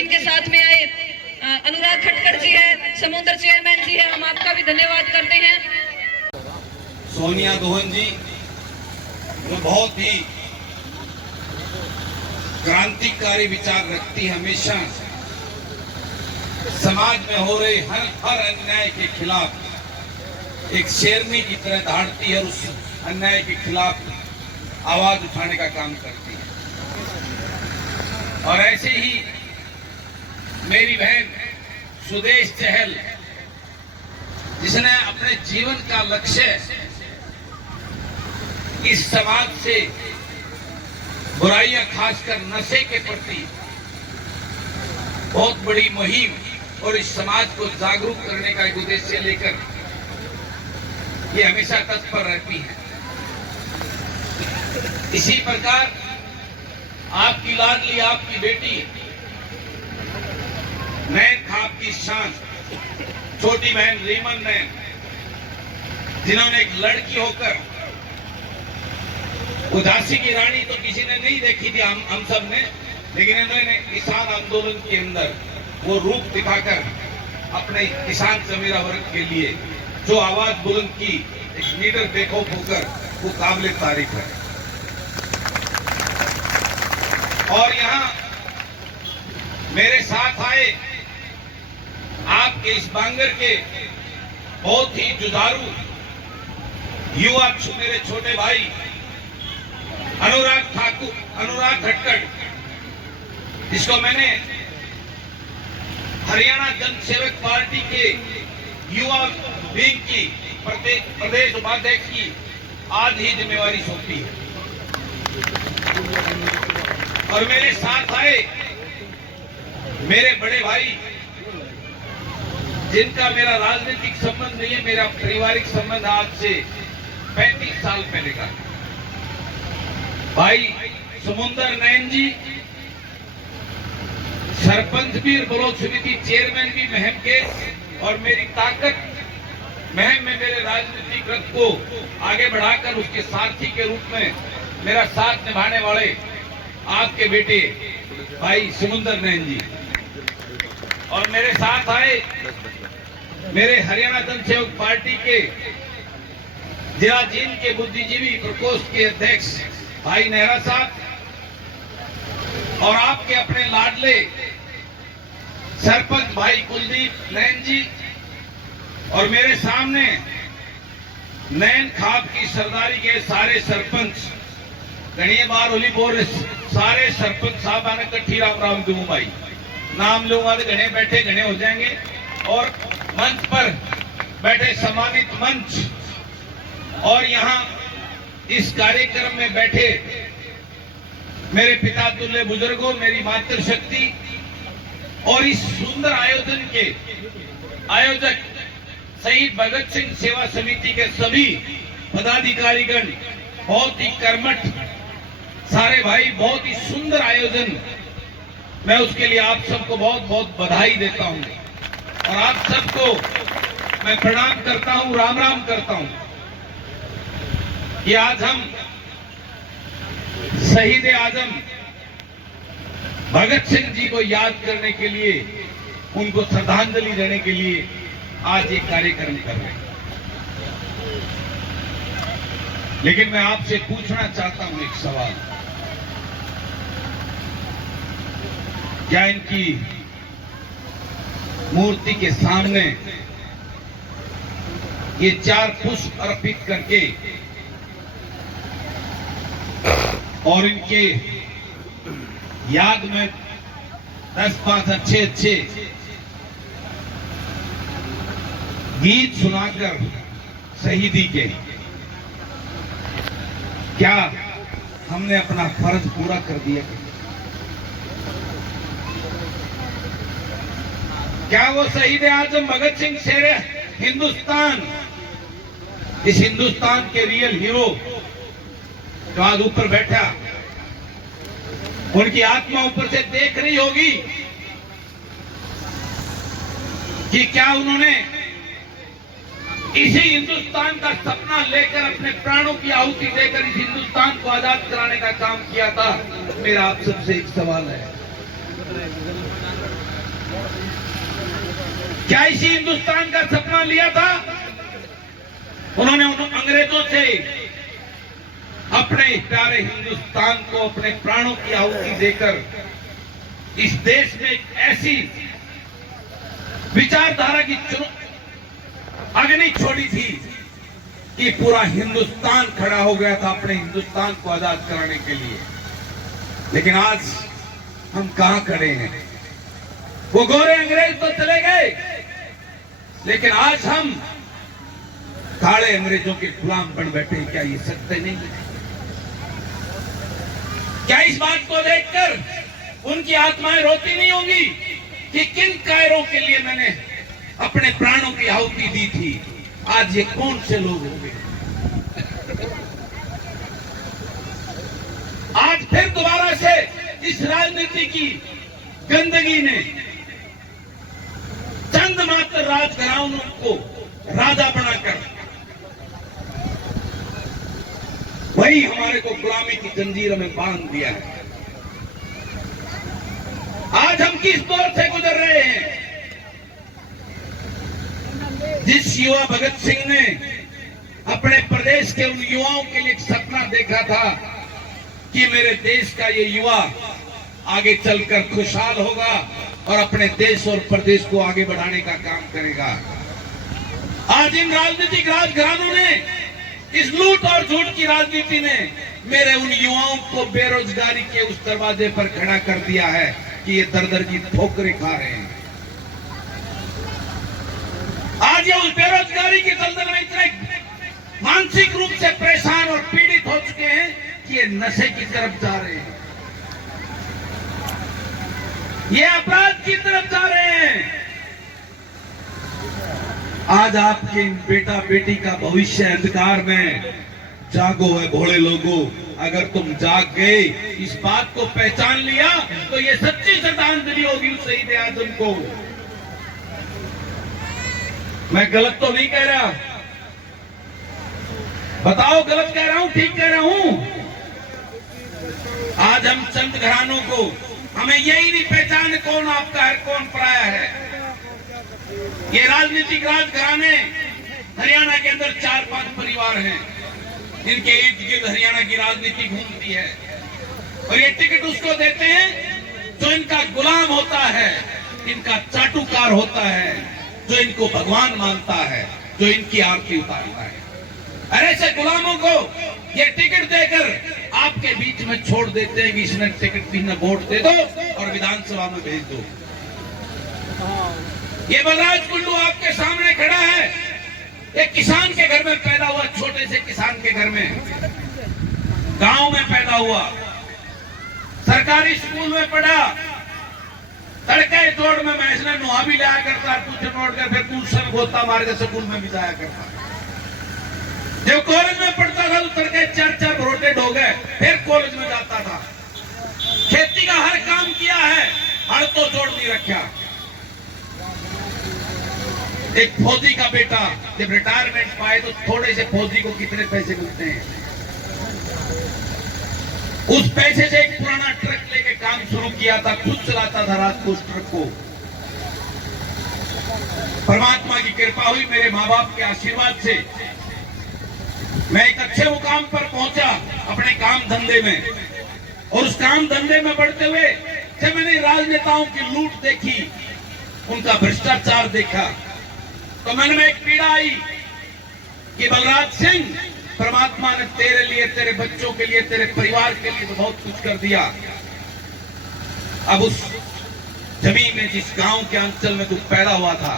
जी इनके साथ में आए अनुराग खटकर जी है, समुद्र चेयरमैन जी है, हम आपका भी धन्यवाद करते हैं। सोनिया दोहन जी जो बहुत ही क्रांतिकारी विचार रखती, हमेशा समाज में हो रहे हर अन्याय के खिलाफ एक शेरनी की तरह दहाड़ती है और उस अन्याय के खिलाफ आवाज उठाने का काम करती है। और ऐसे ही मेरी बहन सुदेश चहल, जिसने अपने जीवन का लक्ष्य इस समाज से बुराइयां, खासकर नशे के प्रति बहुत बड़ी मुहिम और इस समाज को जागरूक करने का एक उद्देश्य लेकर ये हमेशा तत्पर रहती है। इसी प्रकार आपकी लाडली, आपकी बेटी नैन खाब की शान छोटी बहन रीमन नैन, जिन्होंने एक लड़की होकर, झांसी की रानी तो किसी ने नहीं देखी थी, हम सब ने, लेकिन इन्होंने किसान आंदोलन के अंदर वो रूप दिखाकर अपने किसान जमीरा वर्ग के लिए जो आवाज बुलंद की, एक लीडर बेखौफ होकर, वो काबिल तारीफ है। और यहाँ मेरे साथ आए आपके इस बांगर के बहुत ही जुझारू युवा मेरे छोटे भाई अनुराग खटकर, जिसको मैंने हरियाणा जनसेवक पार्टी के युवा विंग की प्रदेश उपाध्यक्ष की आज ही जिम्मेवारी सौंपी है। और मेरे साथ आए मेरे बड़े भाई, जिनका मेरा राजनीतिक संबंध नहीं है, मेरा पारिवारिक संबंध आज से 35 साल पहले का। भाई समुद्र नैन जी, सरपंच भी, ब्लॉक समिति चेयरमैन भी महम के, और मेरी ताकत महम में मेरे राजनीतिक रथ को आगे बढ़ाकर उसके साथी के रूप में मेरा साथ निभाने वाले आपके बेटे भाई समुद्र नैन जी। और मेरे साथ आए मेरे हरियाणा जनसेवक पार्टी के जिला जींद के बुद्धिजीवी प्रकोष्ठ के अध्यक्ष भाई नेहरा साहब, और आपके अपने लाडले सरपंच भाई कुलदीप नैन जी, और मेरे सामने नैन खाब की सरदारी के सारे सरपंच, घनी बार होली बोल सारे सरपंच साहब आने कट्ठी राम दूं भाई, नाम लूंगा तो घने बैठे घने हो जाएंगे। और मंच पर बैठे सम्मानित मंच, और यहाँ इस कार्यक्रम में बैठे मेरे पिता तुल्य बुजुर्गों, मेरी मातृशक्ति, और इस सुंदर आयोजन के आयोजक शहीद भगत सिंह सेवा समिति के सभी पदाधिकारीगण, बहुत ही कर्मठ सारे भाई, बहुत ही सुंदर आयोजन, मैं उसके लिए आप सबको बहुत बहुत बधाई देता हूं। और आप सबको मैं प्रणाम करता हूं, राम राम करता हूं कि आज हम शहीद आजम भगत सिंह जी को याद करने के लिए, उनको श्रद्धांजलि देने के लिए आज ये कार्यक्रम कर रहे हैं। लेकिन मैं आपसे पूछना चाहता हूं एक सवाल, क्या इनकी मूर्ति के सामने ये 4 पुष्प अर्पित करके और इनके याद में 10-5 अच्छे गीत सुनाकर शहीदी के, क्या हमने अपना फर्ज पूरा कर दिया? क्या वो शहीद आजम भगत सिंह शेरे हिंदुस्तान, इस हिंदुस्तान के रियल हीरो जो आज ऊपर बैठा, उनकी आत्मा ऊपर से देख रही होगी कि क्या उन्होंने इसी हिंदुस्तान का सपना लेकर अपने प्राणों की आहुति देकर इस हिंदुस्तान को आजाद कराने का काम किया था? मेरा आप सबसे एक सवाल है, क्या इसी हिंदुस्तान का सपना लिया था? उन्होंने उन अंग्रेजों से अपने प्यारे हिंदुस्तान को अपने प्राणों की आहुति देकर इस देश में एक ऐसी विचारधारा की अग्नि छोड़ी थी कि पूरा हिंदुस्तान खड़ा हो गया था अपने हिंदुस्तान को आजाद कराने के लिए। लेकिन आज हम कहां खड़े हैं? वो गोरे अंग्रेज तो चले गए, लेकिन आज हम काले अंग्रेजों के गुलाम बन बैठे हैं। क्या ये सत्य नहीं है? क्या इस बात को देखकर उनकी आत्माएं रोती नहीं होंगी कि किन कायरों के लिए मैंने अपने प्राणों की आहुति दी थी? आज ये कौन से लोग होंगे? आज फिर दोबारा से इस राजनीति की गंदगी ने चंद मात्र राजघरानों को राजा बनाकर वही हमारे को गुलामी की जंजीरों में बांध दिया है। आज हम किस दौर से गुजर रहे हैं? जिस युवा भगत सिंह ने अपने प्रदेश के उन युवाओं के लिए एक सपना देखा था कि मेरे देश का ये युवा आगे चलकर खुशहाल होगा और अपने देश और प्रदेश को आगे बढ़ाने का काम करेगा। आज इन राजनीतिक राजघरानों ने, इस लूट और झूठ की राजनीति ने मेरे उन युवाओं को बेरोजगारी के उस दरवाजे पर खड़ा कर दिया है कि ये दर दर की ठोकरें खा रहे हैं। आज ये उस बेरोजगारी की दलदल में इतने मानसिक रूप से परेशान और पीड़ित हो चुके हैं कि ये नशे की तरफ जा रहे हैं, ये अपराध की तरफ जा रहे हैं। आज आपके बेटा बेटी का भविष्य अंधकार में। जागो है भोले लोगों, अगर तुम जाग गए, इस बात को पहचान लिया, तो ये सच्ची श्रद्धांजलि होगी उस शहीद आजम को। मैं गलत तो नहीं कह रहा, बताओ गलत कह रहा हूं ठीक कह रहा हूं? आज हम चंद घरानों को, हमें यही नहीं पहचान कौन आपका है कौन पराया है। ये राजनीतिक राजघराने हरियाणा के अंदर 4-5 परिवार हैं जिनके इर्द गिर्द हरियाणा की राजनीति घूमती है, और ये टिकट उसको देते हैं जो इनका गुलाम होता है, इनका चाटुकार होता है, जो इनको भगवान मानता है, जो इनकी आरती उतारता है। और ऐसे गुलामों को ये टिकट देकर आपके बीच में छोड़ देते हैं कि इसने टिकट भी न वोट दे दो और विधानसभा में भेज दो। ये बलराज कुंडू आपके सामने खड़ा है, एक किसान के घर में पैदा हुआ, छोटे से किसान के घर में, गांव में पैदा हुआ, सरकारी स्कूल में पढ़ा, तड़के जोड़ में मैं इसने नुहा भी लाया करता, कुछ नोट कर फिर ट्यूशन गोता मार के स्कूल में भी जाया करता। जब कॉलेज में पढ़ता था तो तड़के 4-4 रोटे ढो गए, फिर कॉलेज में जाता था। खेती का हर काम किया है, हड़ तो जोड़ नहीं रखा। एक फौजी का बेटा जब रिटायरमेंट पाए तो थोड़े से फौजी को कितने पैसे मिलते हैं, उस पैसे से एक पुराना ट्रक लेके काम शुरू किया था, खुद चलाता था रात को उस ट्रक को। परमात्मा की कृपा हुई, मेरे माँ बाप के आशीर्वाद से मैं एक अच्छे मुकाम पर पहुंचा अपने काम धंधे में। और उस काम धंधे में बढ़ते हुए जब मैंने राजनेताओं की लूट देखी, उनका भ्रष्टाचार देखा, तो मन में एक पीड़ा आई कि बलराज सिंह, परमात्मा ने तेरे लिए, तेरे बच्चों के लिए, तेरे परिवार के लिए तो बहुत कुछ कर दिया। अब उस जमीन में, जिस गांव के अंचल में तू पैदा हुआ था,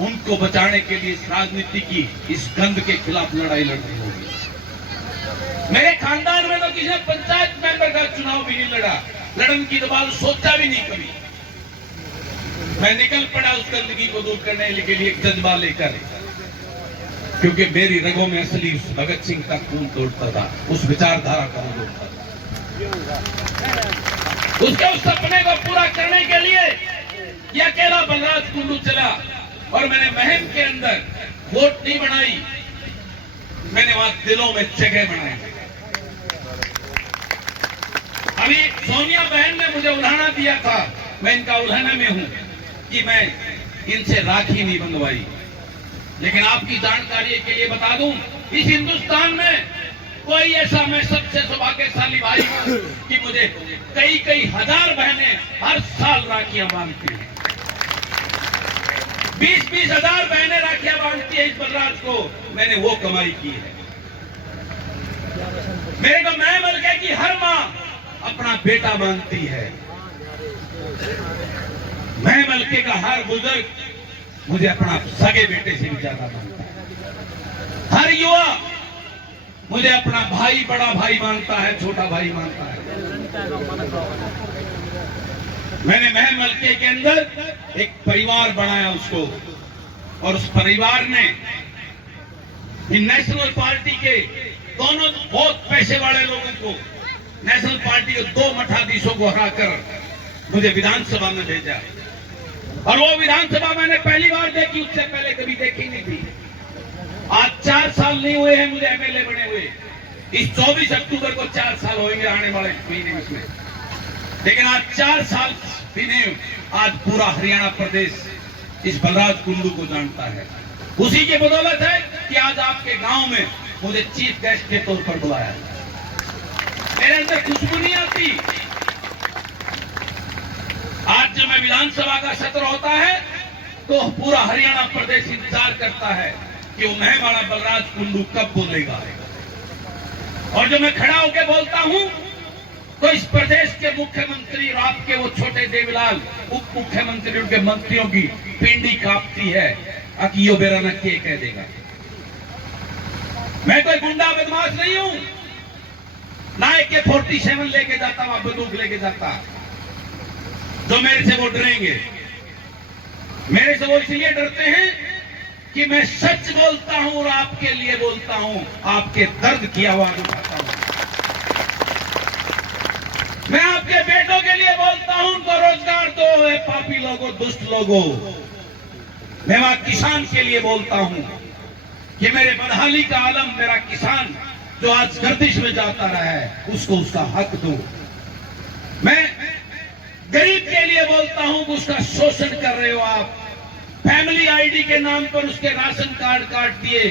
उनको बचाने के लिए इस राजनीति की, इस गंद के खिलाफ लड़ाई लड़नी होगी। मेरे खानदान में तो किसी ने पंचायत मेंबर का चुनाव भी नहीं लड़ा, लड़न की तो बात सोचा भी नहीं कभी। मैं निकल पड़ा उस गंदगी को दूर करने के लिए एक जज्बा लेकर, क्योंकि मेरी रगों में असली उस भगत सिंह का खून दौड़ता था, उस विचारधारा का दौड़ता था। उसके उस सपने को पूरा करने के लिए ये अकेला बलराज कुंडू चला, और मैंने महम के अंदर वोट नहीं बनाई, मैंने वहां दिलों में जगह बनाई। अभी सोनिया बहन ने मुझे उल्हाना दिया था, मैं इनका उल्हाना में हूं कि मैं इनसे राखी नहीं बंधवाई। लेकिन आपकी जानकारी के लिए बता दूं, इस हिंदुस्तान में कोई ऐसा, मैं सबसे सौभाग्यशाली भाई हूं कि मुझे कई कई हजार बहनें हर साल राखियां बांधती हैं। 20-20 हजार बहनें राखियां बांधती है इस बलराज को। मैंने वो कमाई की है। मेरे को मैं मलके की हर मां अपना बेटा मानती है। मैं मलके का हर बुजुर्ग मुझे अपना सगे बेटे से भी ज्यादा मानता है। हर युवा मुझे अपना भाई, बड़ा भाई मानता है, छोटा भाई मानता है। मैंने महल मलके के अंदर एक परिवार बनाया उसको, और उस परिवार ने नेशनल पार्टी के दोनों बहुत पैसे वाले लोगों को, नेशनल पार्टी के 2 मठाधीशों को हराकर मुझे विधानसभा में भेजा। और वो विधानसभा मैंने पहली बार देखी, उससे पहले कभी देखी नहीं थी। आज 4 साल नहीं हुए हैं मुझे एमएलए बने हुए। इस 24 अक्टूबर को 4 साल होंगे आने वाले महीने में। लेकिन आज 4 साल भी नहीं, आज पूरा हरियाणा प्रदेश इस बलराज कुंडू को जानता है। उसी की बदौलत है कि आज आपके गांव में मुझे चीफ गेस्ट के तौर पर बुलाया। मेरे अंदर खुशबू नहीं आती। आज जब मैं विधानसभा का सत्र होता है तो पूरा हरियाणा प्रदेश इंतजार करता है कि वो महमाड़ा बलराज कुंडू कब बोलेगा। और जब मैं खड़ा होकर बोलता हूं तो इस प्रदेश के मुख्यमंत्री और आपके वो छोटे देवीलाल उप मुख्यमंत्री, उनके मंत्रियों की पिंडी कांपती है कि यो बेरा न के कह देगा। मैं कोई गुंडा बदमाश नहीं हूं, ना AK-47 लेके जाता, वहां बंदूक लेके जाता। जो मेरे से वो डरेंगे, मेरे से वो इसलिए डरते हैं कि मैं सच बोलता हूं और आपके लिए बोलता हूं, आपके दर्द की आवाज उठाता हूं। मैं आपके बेटों के लिए बोलता हूं, उनको रोजगार दो, है पापी लोगों, दुष्ट लोगों। मैं वहां किसान के लिए बोलता हूं कि मेरे बदहाली का आलम, मेरा किसान जो आज गर्दिश में जाता रहा है, उसको उसका हक दो। मैं गरीब के लिए बोलता हूं कि उसका शोषण कर रहे हो आप। फैमिली आईडी के नाम पर उसके राशन कार्ड काट दिए,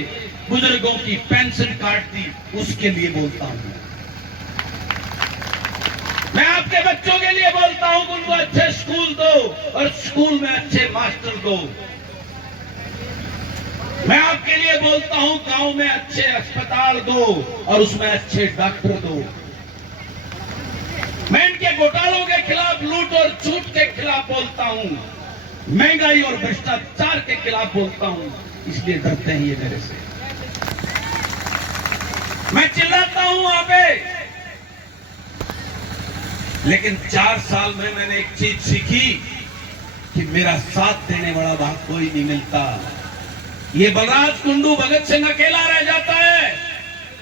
बुजुर्गों की पेंशन काट दी, उसके लिए बोलता हूं। मैं आपके बच्चों के लिए बोलता हूं कि उनको अच्छे स्कूल दो और स्कूल में अच्छे मास्टर दो। मैं आपके लिए बोलता हूं गांव में अच्छे अस्पताल दो और उसमें अच्छे डॉक्टर दो। मैं इनके घोटालों के खिलाफ, लूट और झूठ के खिलाफ बोलता हूं, महंगाई और भ्रष्टाचार के खिलाफ बोलता हूं, इसलिए डरते हैं ये मेरे से। मैं चिल्लाता हूं वहां पे, लेकिन 4 साल में मैंने एक चीज सीखी कि मेरा साथ देने वाला वहां कोई नहीं मिलता। ये बलराज कुंडू भगत सिंह अकेला रह जाता है।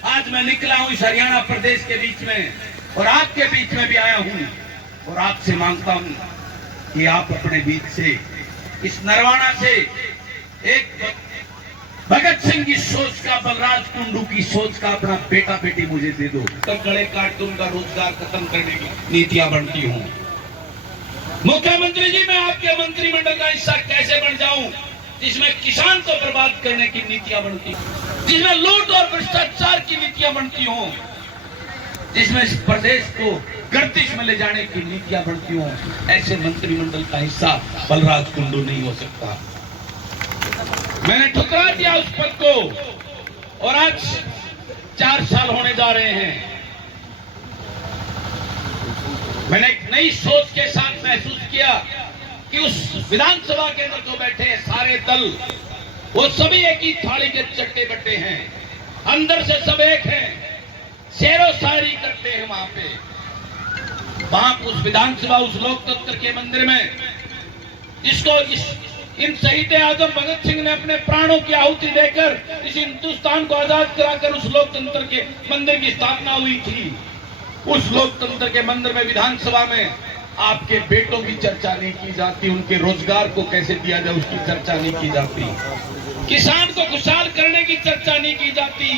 आज मैं निकला हूं इस हरियाणा प्रदेश के बीच में और आपके बीच में भी आया हूं और आपसे मांगता हूं कि आप अपने बीच से, इस नरवाना से एक भगत सिंह की सोच का, बलराज कुंडू की सोच का अपना बेटा बेटी मुझे दे दो। तब गले काट के उनका रोजगार खत्म करने की नीतियां बनती हूं। मुख्यमंत्री जी, मैं आपके मंत्रिमंडल का हिस्सा कैसे बन जाऊं जिसमें किसान को बर्बाद करने की नीतियां बनती, जिसमें लूट और भ्रष्टाचार की नीतियां बनती हों, जिसमें इस प्रदेश को गर्दिश में ले जाने की नीतियां बनती हों, ऐसे मंत्रिमंडल का हिस्सा बलराज कुंडू नहीं हो सकता। मैंने ठुकरा दिया उस पद को और आज 4 साल होने जा रहे हैं। मैंने एक नई सोच के साथ महसूस किया कि उस विधानसभा के अंदर जो बैठे हैं सारे दल, वो सभी एक ही थाली के चट्टे बट्टे हैं, अंदर से सब एक हैं, शेरो शायरी करते हैं वहां पे। वहां उस विधानसभा, उस लोकतंत्र के मंदिर में, जिसको इन शहीद आजम भगत सिंह ने अपने प्राणों की आहुति देकर इस हिंदुस्तान को आजाद कराकर उस लोकतंत्र के मंदिर की स्थापना हुई थी, उस लोकतंत्र के मंदिर में, विधानसभा में आपके बेटों की चर्चा नहीं की जाती, उनके रोजगार को कैसे दिया जाए उसकी चर्चा नहीं की जाती, किसान को खुशहाल करने की चर्चा नहीं की जाती।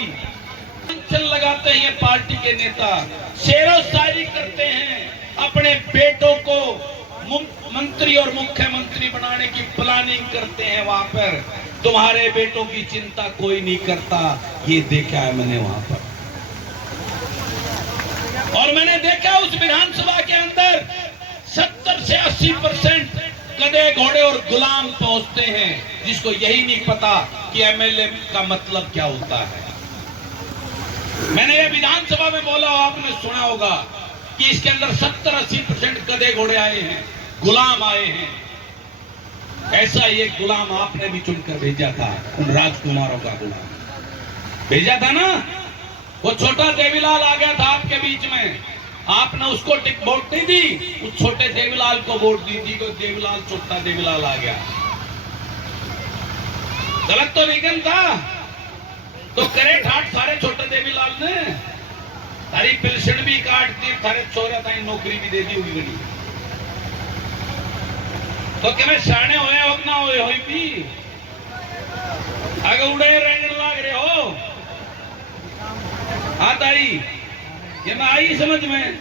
चल लगाते हैं पार्टी के नेता, शेरो शायरी करते हैं, अपने बेटों को मंत्री और मुख्यमंत्री बनाने की प्लानिंग करते हैं वहां पर, तुम्हारे बेटों की चिंता कोई नहीं करता। ये देखा है मैंने वहां पर, और मैंने देखा उस विधानसभा के अंदर 70 से 80% गधे घोड़े और गुलाम पहुंचते हैं, जिसको यही नहीं पता कि एमएलए का मतलब क्या होता है। मैंने ये विधानसभा में बोला, आपने सुना होगा कि इसके अंदर 70-80% गधे घोड़े आए हैं, गुलाम आए हैं। ऐसा ये गुलाम आपने भी चुनकर भेजा था, उन राजकुमारों का गुलाम भेजा था ना। वो छोटा देवीलाल आ गया था आपके बीच में, आपने उसको वोट नहीं दी, उस छोटे देवीलाल को वोट दी थी। तो देवीलाल, छोटा देवीलाल आ गया। गलत तो नहीं था, तो करे ठाट सारे छोटे देवीलाल ने, सारी पेंशन भी काट दी, सारे छोरा था नौकरी भी दे दी होगी। तो क्या मैं शाणे होए हो ना होए हो भी आगे उड़े रहने लग रहे हो। हाँ ताई, ये मैं आई समझ में।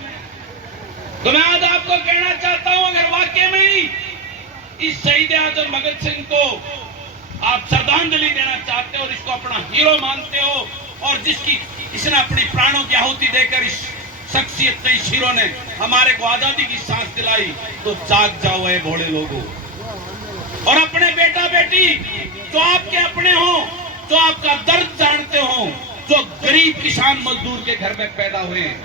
तो मैं आज आपको कहना चाहता हूं, अगर वाकई में ही इस शहीद आजम भगत सिंह को आप श्रद्धांजलि देना चाहते हो और इसको अपना हीरो मानते हो, और जिसकी इसने अपनी प्राणों की आहुति देकर इस शख्सियत ने, इस हीरो ने हमारे को आजादी की सांस दिलाई, तो जाग जाओ है भोले लोगों। और अपने बेटा बेटी जो आपके अपने हो, जो आपका दर्द जानते हो, जो गरीब किसान मजदूर के घर में पैदा हुए हैं,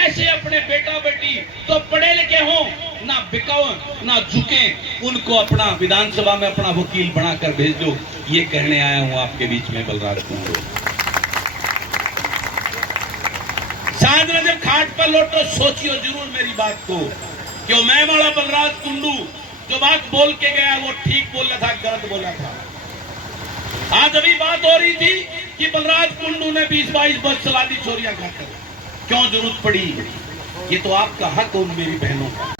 ऐसे अपने बेटा बेटी तो पढ़े लिखे हो, ना बिकाओ ना झुके, उनको अपना विधानसभा में अपना वकील बनाकर भेज दो। ये कहने आया हूं आपके बीच में बलराज कुंडू। शायद में जब खाट पर लौटो सोचियो जरूर मेरी बात को, क्यों मैं वाला बलराज कुंडू जो बात बोल के गया वो ठीक बोला था, गलत बोला था। आज अभी बात हो रही थी कि बलराज कुंडू ने 20-22 बस चला दी चोरियां खाकर, क्यों जरूरत पड़ी? ये तो आपका हक हो मेरी बहनों का।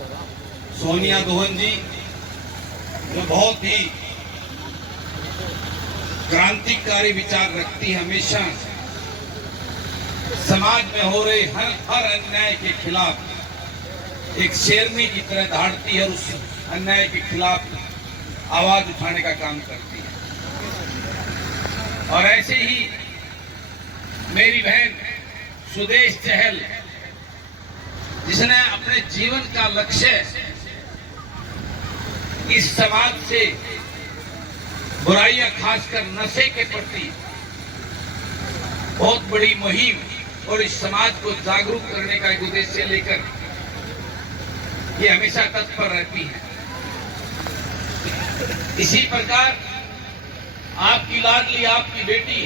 सोनिया दोहन जी जो बहुत ही क्रांतिकारी विचार रखती, हमेशा समाज में हो रहे हर अन्याय के खिलाफ एक शेरनी की तरह दहाड़ती है और उस अन्याय के खिलाफ आवाज उठाने का काम करती है। और ऐसे ही मेरी बहन सुदेश चहल, जिसने अपने जीवन का लक्ष्य इस समाज से बुराइयां, खासकर नशे के प्रति बहुत बड़ी मुहिम और इस समाज को जागरूक करने का एक उद्देश्य लेकर ये हमेशा तत्पर रहती है। इसी प्रकार आपकी लाडली, आपकी बेटी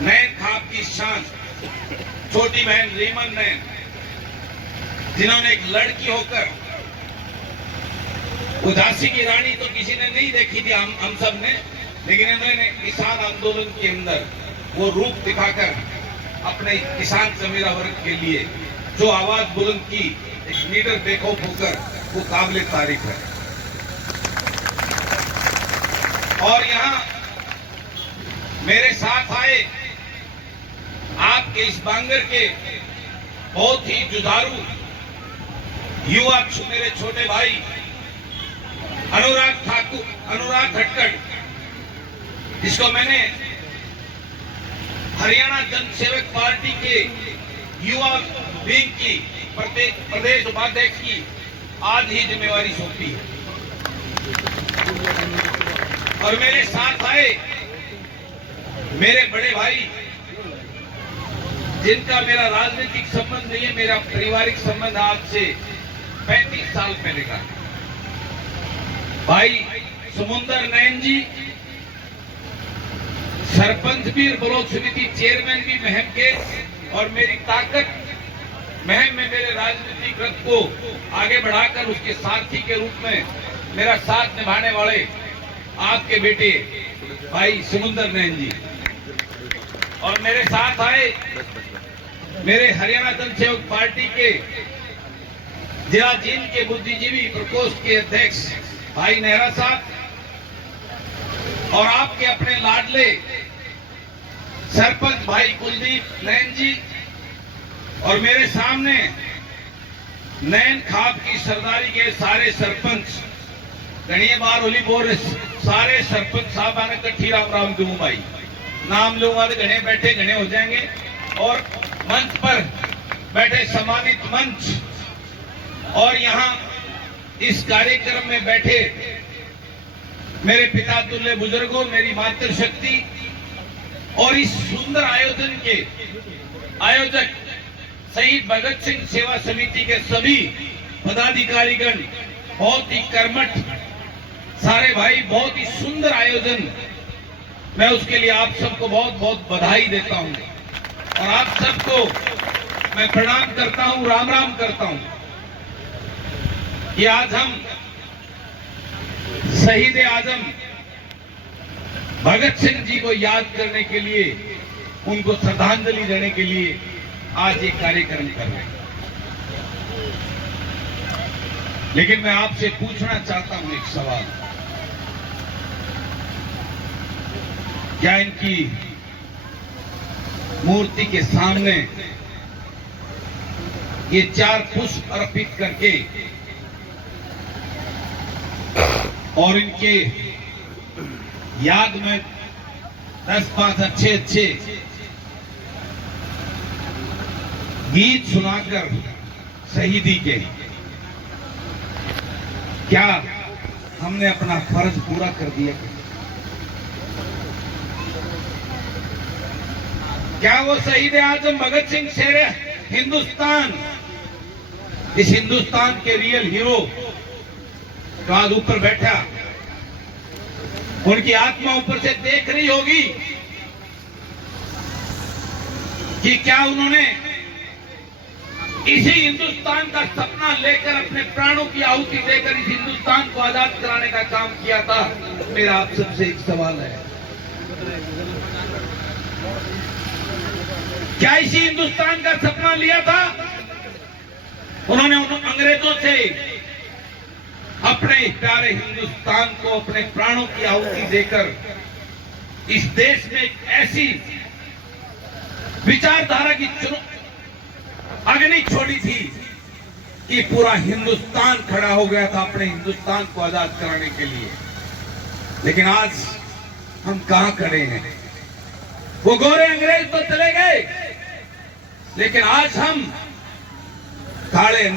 नैन खाप की शान छोटी बहन रीमन नैन, जिन्होंने एक लड़की होकर, झांसी की रानी तो किसी ने नहीं देखी थी, हम सब ने, लेकिन इन्होंने किसान आंदोलन के अंदर वो रूप दिखाकर अपने किसान जमीरा वर्ग के लिए जो आवाज बुलंद की, एक लीडर बेखौफ होकर, वो काबिले तारीफ है। और यहाँ मेरे साथ आए आपके इस बांगर के बहुत ही जुझारू युवा मेरे छोटे भाई अनुराग खटकड़, जिसको मैंने हरियाणा जनसेवक पार्टी के युवा विंग की प्रदेश उपाध्यक्ष की आज ही जिम्मेवारी सौंपी है। और मेरे साथ आए मेरे बड़े भाई, जिनका मेरा राजनीतिक संबंध नहीं है, मेरा पारिवारिक संबंध आज से 35 साल पहले का। भाई समुंदर नैन जी, सरपंच भी, ब्लॉक समिति चेयरमैन भी महम के, और मेरी ताकत महम में मेरे राजनीतिक रथ को आगे बढ़ाकर उसके सारथी के रूप में मेरा साथ निभाने वाले आपके बेटे भाई समुंदर नैन जी। और मेरे साथ आए मेरे हरियाणा जनसेवक पार्टी के जिला जींद के बुद्धिजीवी प्रकोष्ठ के अध्यक्ष भाई नेहरा साहब, और आपके अपने लाडले सरपंच भाई कुलदीप नैन जी, और मेरे सामने नैन खाप की सरदारी के सारे सरपंच घनी बार होली बोर सारे सरपंच साहब आने कट्ठी राम राम दूं भाई नाम लूंगा तो घने बैठे घने हो जाएंगे। और मंच पर बैठे सम्मानित मंच और यहाँ इस कार्यक्रम में बैठे मेरे पिता तुल्य बुजुर्गों, मेरी मातृशक्ति और इस सुंदर आयोजन के आयोजक शहीद भगत सिंह सेवा समिति के सभी पदाधिकारीगण, बहुत ही कर्मठ सारे भाई, बहुत ही सुंदर आयोजन। मैं उसके लिए आप सबको बहुत बहुत बधाई देता हूं और आप सबको मैं प्रणाम करता हूं, राम राम करता हूं कि आज हम शहीद आजम भगत सिंह जी को याद करने के लिए, उनको श्रद्धांजलि देने के लिए आज ये कार्यक्रम कर रहे हैं। लेकिन मैं आपसे पूछना चाहता हूं एक सवाल, क्या इनकी मूर्ति के सामने ये 4 पुष्प अर्पित करके और इनके याद में 10-5 अच्छे गीत सुनाकर शहीदी के, क्या हमने अपना फर्ज पूरा कर दिया? क्या वो शहीद आजम भगत सिंह शेर हिंदुस्तान, इस हिंदुस्तान के रियल हीरो जो आज ऊपर बैठा, उनकी आत्मा ऊपर से देख रही होगी कि क्या उन्होंने इसी हिंदुस्तान का सपना लेकर अपने प्राणों की आहुति देकर इस हिंदुस्तान को आजाद कराने का काम किया था? मेरा आप सबसे एक सवाल है, क्या इसी हिंदुस्तान का सपना लिया था? उन्होंने उन अंग्रेजों से अपने प्यारे हिंदुस्तान को अपने प्राणों की आहुति देकर इस देश में एक ऐसी विचारधारा की अग्नि छोड़ी थी कि पूरा हिंदुस्तान खड़ा हो गया था अपने हिंदुस्तान को आजाद कराने के लिए। लेकिन आज हम कहां खड़े हैं? वो गोरे अंग्रेज तो चले गए, लेकिन आज हम काले